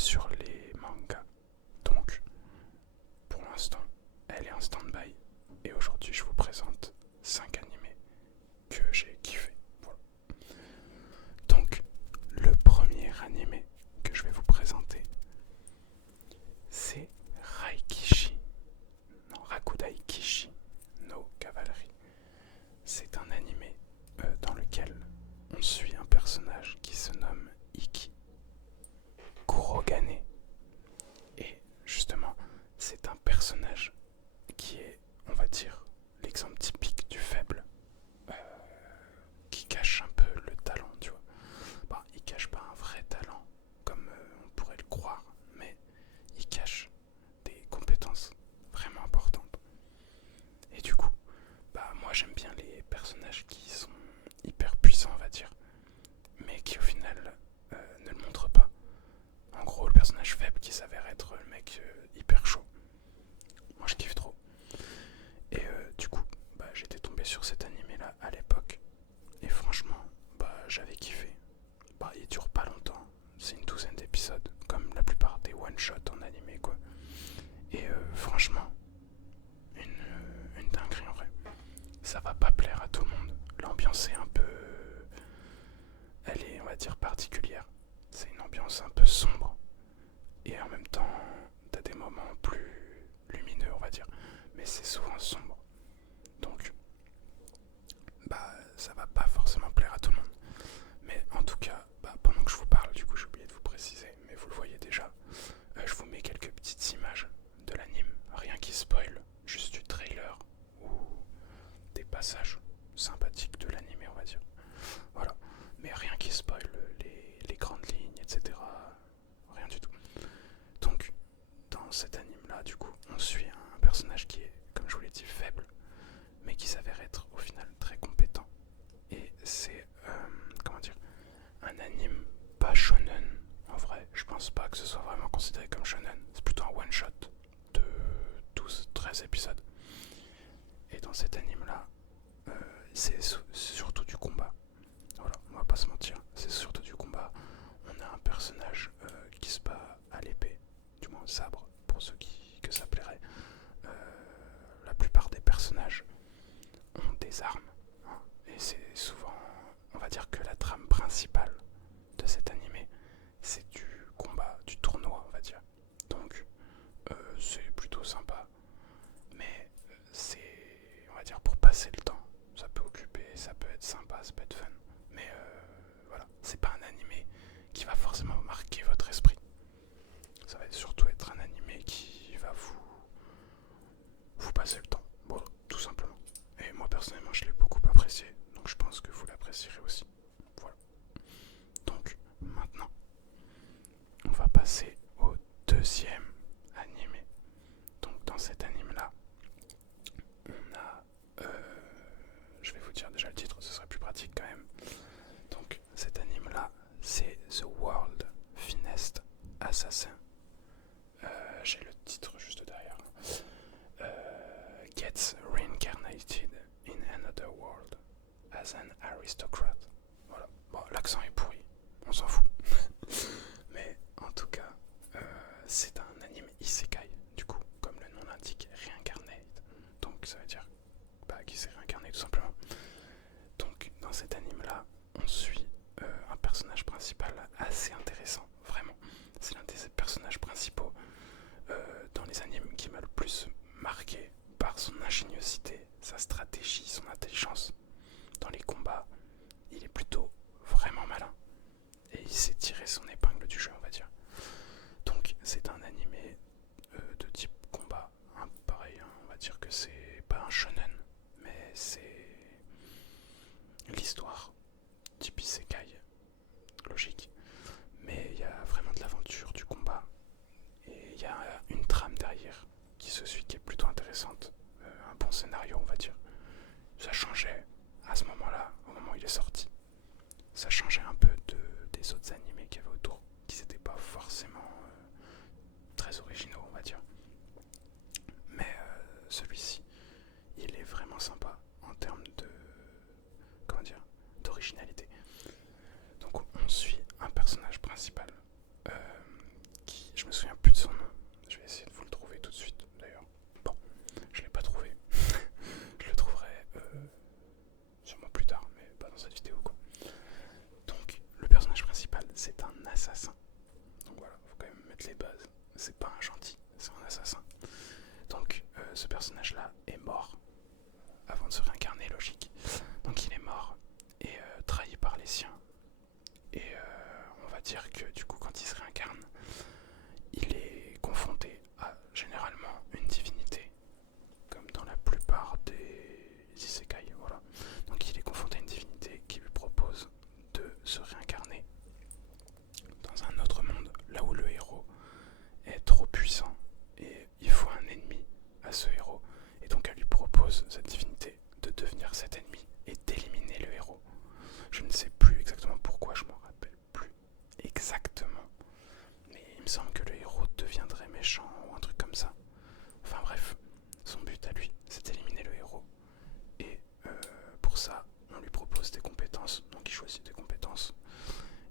sur les mangas. Donc, pour l'instant, elle est en stand-by. Et aujourd'hui, je vous présente 5 animés que j'ai kiffé. Voilà. Donc, le premier animé que je vais vous présenter, c'est Raikishi. Non, Rakudai Kishi no Cavalry. C'est un animé dans lequel on suit un personnage qui se nomme Iki Kurogane. Et justement, c'est un personnage qui est, on va dire, l'exemple typique du faible, euh, qui cache un peu le talent, tu vois. Bon, il cache pas un vrai talent, comme on pourrait le croire, mais il cache des compétences vraiment importantes. Et du coup, moi j'aime bien les personnages qui sont hyper puissants, on va dire, mais qui au final ne le montrent pas. En gros, le personnage faible qui s'avère être le mec hyper chaud. Moi je kiffe trop. Et du coup, j'étais tombé sur cet animé là à l'époque. Et franchement, j'avais kiffé. Il dure pas longtemps. C'est une douzaine d'épisodes, comme la plupart des one-shots en animé, quoi. Et franchement, une dinguerie en vrai. Ça va pas plaire à tout le monde. L'ambiance est un peu... Elle est, on va dire, particulière. C'est une ambiance un peu sombre. Et en même temps, t'as des moments plus lumineux, on va dire. Mais c'est souvent sombre. Donc, ça va pas forcément plaire à tout le monde. Mais en tout cas, pendant que je vous parle, du coup j'ai oublié de vous préciser, mais vous le voyez déjà, je vous mets quelques petites images de l'anime, rien qui spoil, juste du trailer ou des passages sympathiques de l'anime, on va dire. Voilà, mais rien qui spoil les grandes lignes, etc. Rien du tout. Donc, dans cet anime-là, du coup, on suit un personnage qui est, comme je vous l'ai dit, faible, mais qui s'avère être au final très compétent. Et c'est, comment dire, un anime pas shonen. En vrai, je pense pas que ce soit vraiment considéré comme shonen. C'est plutôt un one shot de 12-13 épisodes. Et dans cet anime là, c'est surtout du combat. Voilà, on va pas se mentir, c'est surtout du combat. On a un personnage qui se bat à l'épée, du moins au sabre, pour ceux que ça plairait. La plupart des personnages ont des armes, hein, et c'est souvent, on va dire que la trame principale de cet animé, c'est du combat, du tournoi, on va dire. Donc, c'est plutôt sympa, mais c'est, on va dire, pour passer le temps. Ça peut occuper, ça peut être sympa, ça peut être fun, mais voilà, c'est pas un animé qui va forcément marquer votre esprit. Ça va surtout être un animé qui va vous passer le temps, bon, tout simplement. Et moi personnellement, je l'ai beaucoup apprécié, donc je pense que vous l'apprécierez aussi. Voilà. Donc maintenant, on va passer au deuxième animé. Donc dans cet anime là, on a... je vais vous dire déjà le titre, ce serait plus pratique quand même. Donc cet anime là, c'est The World Finest Assassin. J'ai le titre juste derrière. c'est pas un gentil, c'est un assassin. Donc ce personnage-là est mort avant de se réincarner, logique. Donc il est mort et trahi par les siens. Et on va dire que du coup quand il se réincarne, il est confronté à généralement une divinité, comme dans la plupart des isekai, voilà. Donc il est confronté à une divinité qui lui propose de se réincarner dans un autre monde, là où le héros est trop puissant et il faut un ennemi à ce héros. Et donc elle lui propose, cette divinité, de devenir cet ennemi et d'éliminer le héros. Je ne sais plus exactement pourquoi, je m'en rappelle plus exactement, mais il me semble que le héros deviendrait méchant ou un truc comme ça. Enfin bref, son but à lui, c'est d'éliminer le héros. Et pour ça, on lui propose des compétences, donc il choisit des compétences.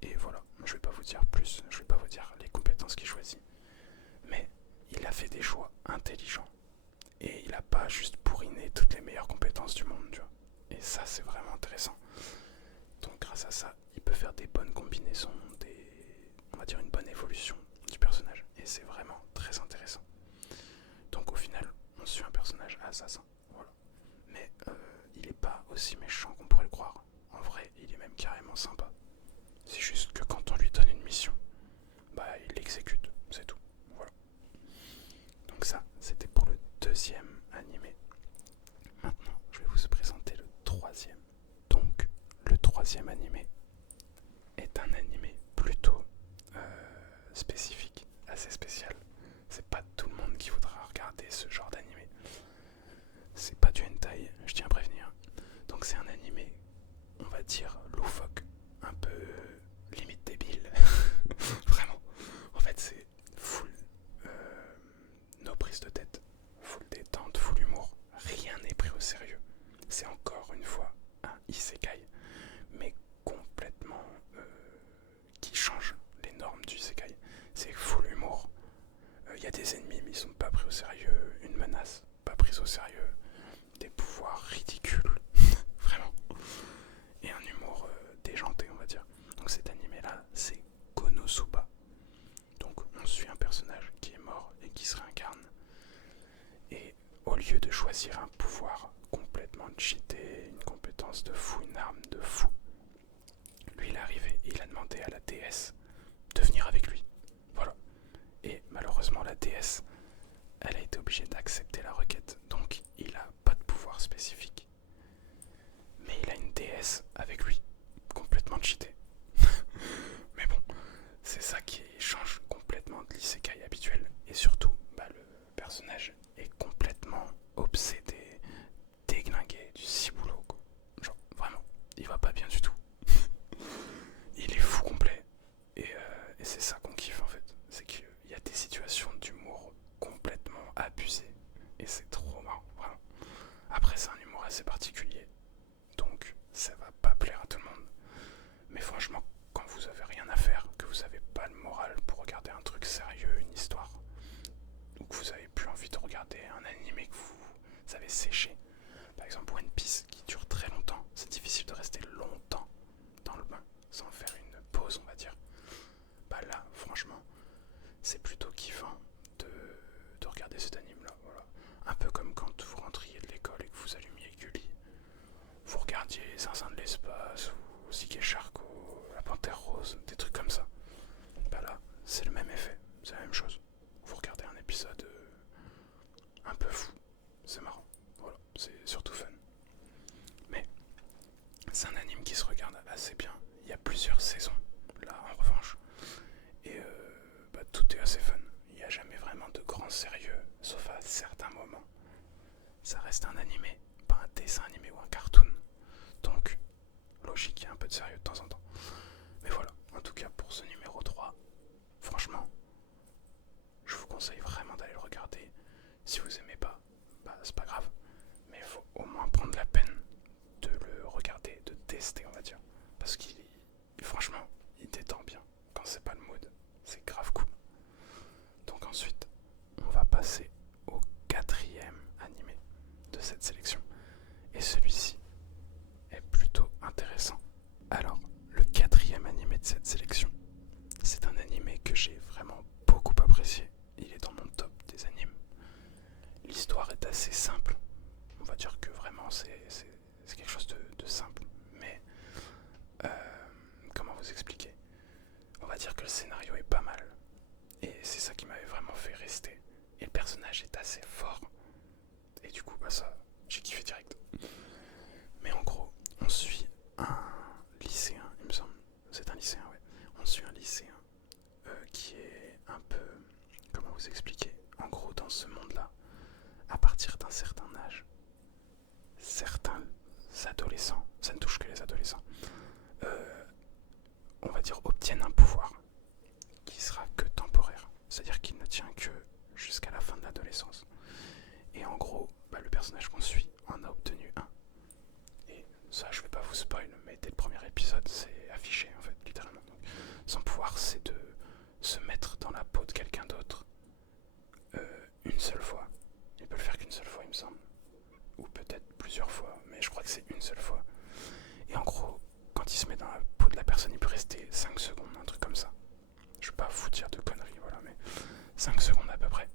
Et voilà, je vais pas vous dire plus, je vais pas vous dire les compétences qu'il choisit. Mais il a fait des choix intelligents. Et il a pas juste bourriné toutes les meilleures compétences du monde, tu vois. Et ça, c'est vraiment intéressant. Donc grâce à ça, il peut faire des bonnes combinaisons, on va dire une bonne évolution du personnage. Et c'est vraiment très intéressant. Donc au final, on suit un personnage assassin. Voilà. Mais il est pas aussi méchant qu'on pourrait le croire. En vrai, il est même carrément sympa. C'est juste que quand on lui donne une mission, bah il l'exécute, c'est tout. Voilà. Donc ça, c'était pour le deuxième animé. Maintenant, je vais vous présenter le troisième. Donc, le troisième animé est un animé plutôt spécifique, assez spécial. C'est pas tout le monde qui voudra regarder ce genre d'animé. C'est pas du hentai, je tiens à prévenir. Donc c'est un animé, on va dire, loufoque, un peu limite débile. Vraiment. En fait, c'est full nos prises de tête, full détente, full humour. Rien n'est pris au sérieux. C'est encore une fois un isekai, mais complètement qui change les normes du isekai. C'est full humour. Il y a des ennemis, mais ils sont pas pris au sérieux. Une menace, pas prise au sérieux. Des pouvoirs ridicules. Vraiment. Et un humour déjanté, on va dire. Donc cet animé-là, c'est Konosuba. Donc on suit un personnage qui est mort et qui se réincarne. Et au lieu de choisir un pouvoir complètement cheaté, une compétence de fou, une arme de fou, lui il est arrivé et il a demandé à la déesse de venir avec lui. Voilà. Et malheureusement la déesse, elle a été obligée d'accepter la requête. Donc il a pas de pouvoir spécifique. Mais il a une déesse avec lui, complètement cheatée. Mais bon, c'est ça qui change complètement de l'isekai habituel. Et surtout, bah, le personnage est complètement obsédé, déglingué, du ciboulot, quoi. Genre, vraiment, il va pas bien du tout. Il est fou complet. Et c'est ça qu'on kiffe en fait. C'est qu'il y a des situations d'humour complètement abusées. Et c'est trop marrant, vraiment. Après, c'est un humour assez particulier. Donc, ça va pas plaire à tout le monde. Mais franchement, quand vous avez rien à faire, que vous avez pas le moral pour regarder un truc sérieux, une histoire, ou que vous avez plus envie de regarder un animé que vous avez séché, par exemple One Piece qui dure très longtemps, c'est difficile de rester longtemps dans le bain sans faire une pause, on va dire. Bah là, franchement, c'est plutôt kiffant de regarder cet anime là, voilà. Un peu comme quand vous rentriez de l'école et que vous allumiez Gulli, vous regardiez les Zinzins de l'espace ou Zig et Charcot, la Panthère Rose, des trucs comme ça. Bah là, c'est le même effet, c'est la même chose. Vous regardez un épisode un peu fou, c'est marrant, voilà, c'est surtout fun. Mais c'est un anime qui se regarde assez bien, il y a plusieurs saisons, là en revanche, et bah, tout est assez fun. Il n'y a jamais vraiment de grand sérieux, sauf à certains moments. Ça reste un animé, pas un dessin animé ou un cartoon. Donc, logique, il y a un peu de sérieux de temps en temps. Mais voilà, en tout cas pour ce numéro 3, franchement, je vous conseille vraiment d'aller le regarder. Si vous aimez pas, bah c'est pas grave. Mais il faut au moins prendre la peine de le regarder, de tester, on va dire. Parce qu'il, franchement, il détend bien. Quand c'est pas le mood, c'est grave cool. Donc ensuite, on va passer au quatrième animé de cette sélection. Et celui-ci est plutôt intéressant. Alors, le quatrième animé de cette sélection, c'est un animé que j'ai vraiment beaucoup apprécié. vous expliquer. En gros, dans ce monde-là, à partir d'un certain âge, certains adolescents, ça ne touche que les adolescents, on va dire obtiennent un pouvoir qui sera que temporaire. C'est-à-dire qu'il ne tient que jusqu'à la fin de l'adolescence. Et en gros, le personnage qu'on suit en a obtenu un. Et ça, je vais pas vous spoil, mais dès le premier épisode, c'est affiché en fait, littéralement. Donc, son pouvoir, c'est de se mettre dans la peau de quelqu'un d'autre une seule fois. Il peut le faire qu'une seule fois, il me semble. Ou peut-être plusieurs fois, mais je crois que c'est une seule fois. Et en gros, quand il se met dans la peau de la personne, il peut rester 5 secondes, un truc comme ça. Je vais pas vous dire de conneries, voilà, mais 5 secondes à peu près.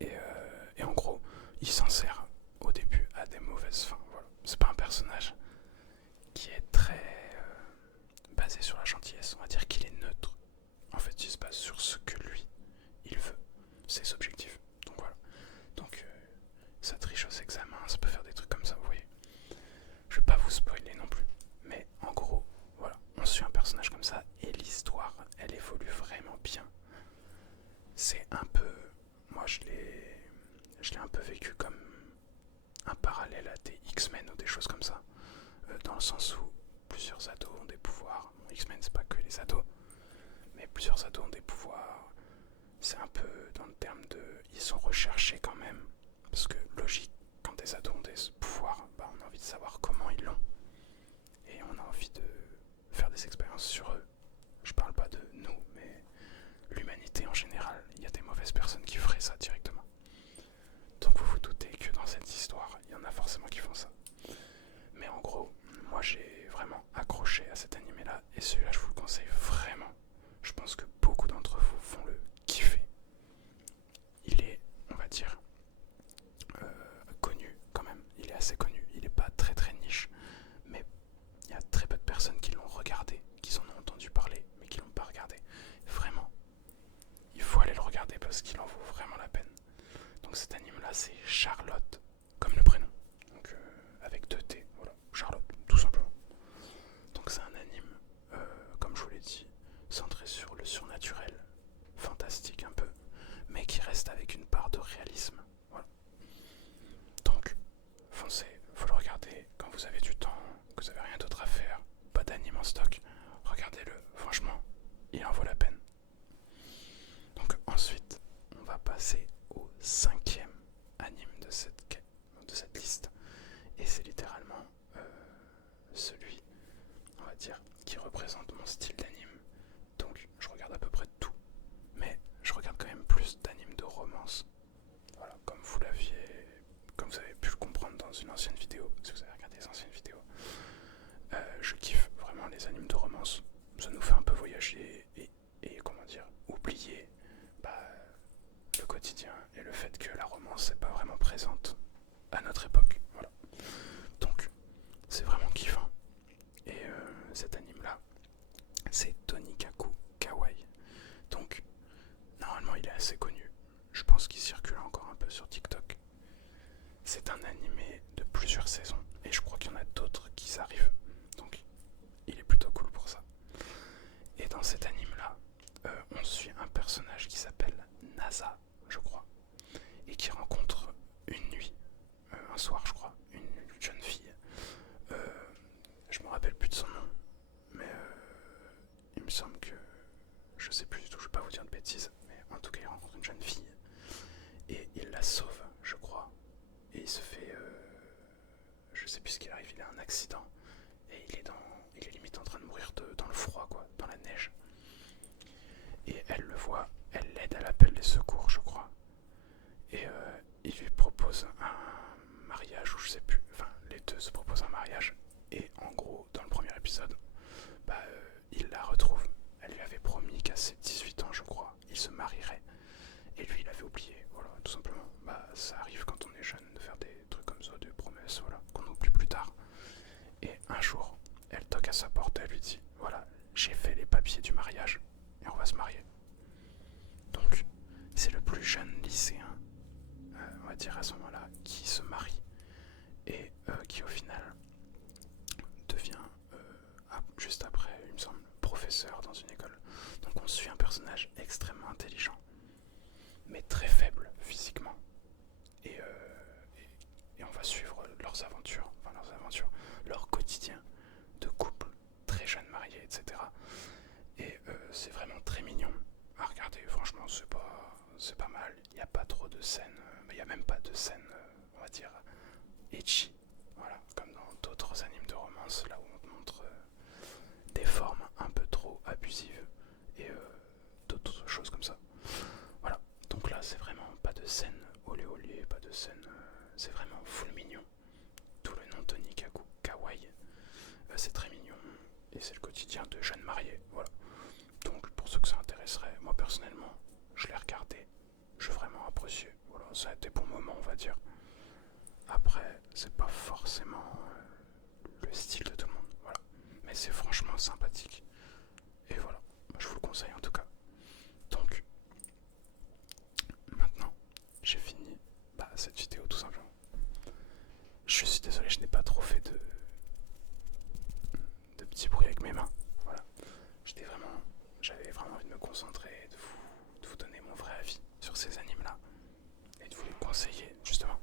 Et en gros, il s'en sert au début à des mauvaises fins. Voilà. C'est pas un personnage qui est très basé sur la gentillesse. On va dire qu'il est neutre. En fait, il se base sur ce que lui, il veut. Ses objectifs. Donc voilà. Donc ça triche aux examens, ça peut faire des trucs comme ça, vous voyez. Je vais pas vous spoiler non plus. Mais en gros, voilà, on suit un personnage comme ça et l'histoire, elle évolue vraiment bien. C'est un peu... Moi, je l'ai un peu vécu comme un parallèle à des X-Men ou des choses comme ça. Dans le sens où plusieurs ados ont des pouvoirs. Bon, X-Men, c'est pas que les ados. Mais plusieurs ados ont des pouvoirs. C'est un peu dans le terme de... Ils sont recherchés quand même. Parce que logique, quand des ados ont des pouvoirs, on a envie de savoir comment ils l'ont. Et on a envie de faire des expériences sur eux. Je parle pas de nous, mais l'humanité en général. Il y a des mauvaises personnes qui feraient ça directement. Donc vous vous doutez que dans cette histoire, il y en a forcément qui font ça. Mais en gros, moi j'ai vraiment accroché à cet animé-là. Et celui-là, je vous le conseille vraiment. Je pense que beaucoup d'entre vous vont le kiffer. Il est, on va dire, connu quand même. Il est assez connu. Il n'est pas très très niche. Mais il y a très peu de personnes qui l'ont regardé, qui en ont entendu parler, mais qui l'ont pas regardé. Vraiment, il faut aller le regarder parce qu'il en vaut vraiment la peine. Donc cet anime-là, c'est Charlotte, comme le prénom. Donc avec 2 T, voilà. Charlotte, tout simplement. Donc c'est un anime, comme je vous l'ai dit, centré sur le surnaturel, fantastique un peu, mais qui reste avec une part de réalisme. Voilà. Donc, foncez, faut le regarder quand vous avez du temps, que vous avez rien d'autre à faire, pas d'anime en stock, regardez-le, franchement, il en vaut la peine. Donc ensuite, on va passer au 5e anime de cette liste, et c'est littéralement celui, on va dire, qui représente mon style d'anime. Donc je regarde à peu près tout, mais je regarde quand même plus d'animes de romance. Voilà, comme vous avez pu le comprendre dans une ancienne vidéo, si vous avez regardé les anciennes vidéos, je kiffe vraiment les animes de romance. Ça nous fait un peu voyager et comment dire, oublier le quotidien et le fait que la romance n'est pas vraiment présente à notre époque. Voilà. Donc c'est vraiment kiffant. Et cet anime-là, c'est Tonikaku Kawaii. Donc normalement il est assez connu. Je pense qu'il circule encore un peu sur TikTok. C'est un animé de plusieurs saisons et je crois qu'il y en a d'autres qui arrivent. Donc il est plutôt cool pour ça. Et dans cet anime-là, on suit un personnage qui s'appelle Nasa, je crois, et qui rencontre une nuit, un soir je crois, une jeune fille. Je me rappelle plus de son nom, mais il me semble que... Je sais plus du tout, je vais pas vous dire de bêtises, mais en tout cas il rencontre une jeune fille et il la sauve, je crois. Et il se fait... je sais plus ce qu'il arrive, il a un accident et il est limite en train de mourir dans le froid, quoi, dans la neige. Et elle le voit, elle l'aide, elle appelle les secours, je crois. Et il lui propose un mariage, ou je sais plus, enfin les deux se proposent un mariage. Et en gros, dans le premier épisode, il la retrouve. Elle lui avait promis qu'à ses 18 ans, je crois, il se marierait. Et lui, il avait oublié, voilà, tout simplement. Ça arrive quand on est jeune de faire des trucs comme ça, des promesses, voilà, qu'on oublie plus tard. Et un jour, elle toque à sa porte, elle lui dit, voilà, j'ai fait les papiers du mariage et on va se marier. Donc, c'est le plus jeune lycéen, on va dire à ce moment-là, qui se marie et qui au final devient, juste après, il me semble, professeur dans une école. Donc on suit un personnage extrêmement intelligent. mais très faibles physiquement. Et, et on va suivre leurs aventures, leur quotidien de couple, très jeunes mariés, etc. Et c'est vraiment très mignon à regarder, franchement c'est pas mal, il n'y a pas trop de scènes, il n'y a même pas de scènes, on va dire, ecchi, voilà, comme dans d'autres animes de romance, là où on te montre des formes un peu trop abusives et d'autres choses comme ça. Voilà, donc là c'est vraiment pas de scène olé olé, pas de scène, c'est vraiment full mignon, tout le nom Tony Kawaii, c'est très mignon, et c'est le quotidien de jeunes mariés, voilà. Donc pour ceux que ça intéresserait, moi personnellement, je l'ai regardé, j'ai vraiment apprécié, voilà, ça a été bon moment on va dire. Après, c'est pas forcément le style de tout le monde, voilà. Mais c'est franchement sympathique. Et voilà, je vous le conseille en tout cas. Donc, maintenant, j'ai fini cette vidéo tout simplement. Je suis désolé, je n'ai pas trop fait de petits bruits avec mes mains. Voilà. J'avais vraiment envie de me concentrer, de vous donner mon vrai avis sur ces animes-là. Et de vous les conseiller, justement.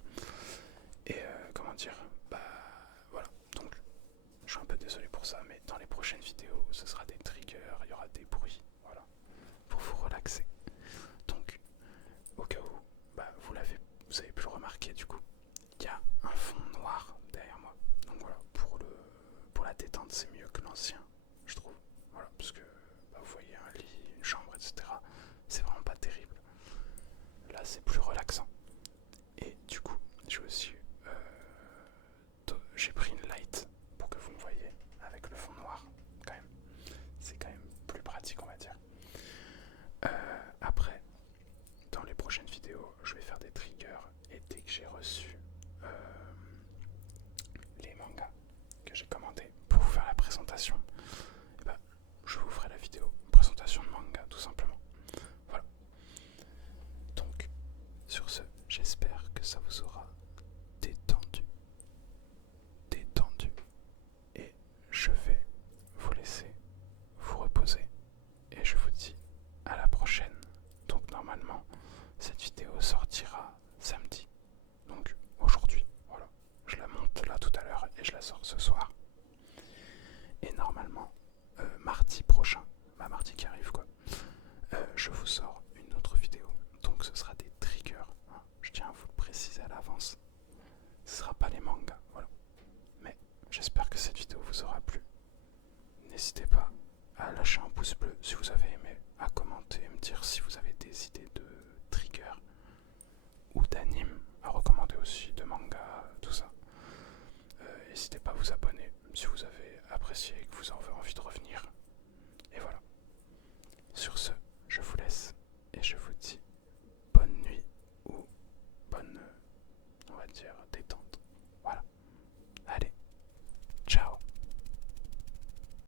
Et comment dire, voilà. Donc, je suis un peu désolé pour ça, mais dans les prochaines vidéos, ce sera des triggers, il y aura des bruits, voilà, pour vous relaxer. Donc, au cas où, vous avez pu le remarquer du coup, il y a un fond noir derrière moi. Donc voilà, pour la détente, c'est mieux que l'ancien, je trouve. Voilà, parce que vous voyez un lit, une chambre, etc. C'est vraiment pas terrible. Là, c'est plus relaxant. Et du coup, j'ai pris une light pour que vous me voyez avec le fond noir. Quand même, c'est quand même plus pratique, on va dire. Après, dans les prochaines vidéos, je vais faire des triggers et dès que j'ai reçu les mangas que j'ai commandés pour vous faire la présentation, je vous ferai la vidéo présentation de manga tout simplement. Voilà. Donc, sur ce, j'espère que ça vous aura détendu. Et je vais vous laisser vous reposer. Et je vous dis à la prochaine. Donc normalement, cette vidéo sortira samedi. Donc aujourd'hui, voilà. Je la monte là tout à l'heure et je la sors ce soir. Et normalement, mardi prochain, mardi qui arrive quoi, je vous sors une autre vidéo. Donc ce sera des triggers, hein. Je tiens à vous le préciser à l'avance. Ce sera pas les mangas, voilà. Mais j'espère que cette vidéo vous aura plu. N'hésitez pas à lâcher un pouce bleu si vous avez aimé, à commenter et me dire si vous avez des idées de triggers ou d'animes à recommander aussi, de manga, tout ça. N'hésitez pas à vous abonner si vous avez apprécié et que vous en avez envie de revenir. Et voilà. Sur ce, je vous laisse et je vous dis bonne nuit ou bonne, on va dire, détente.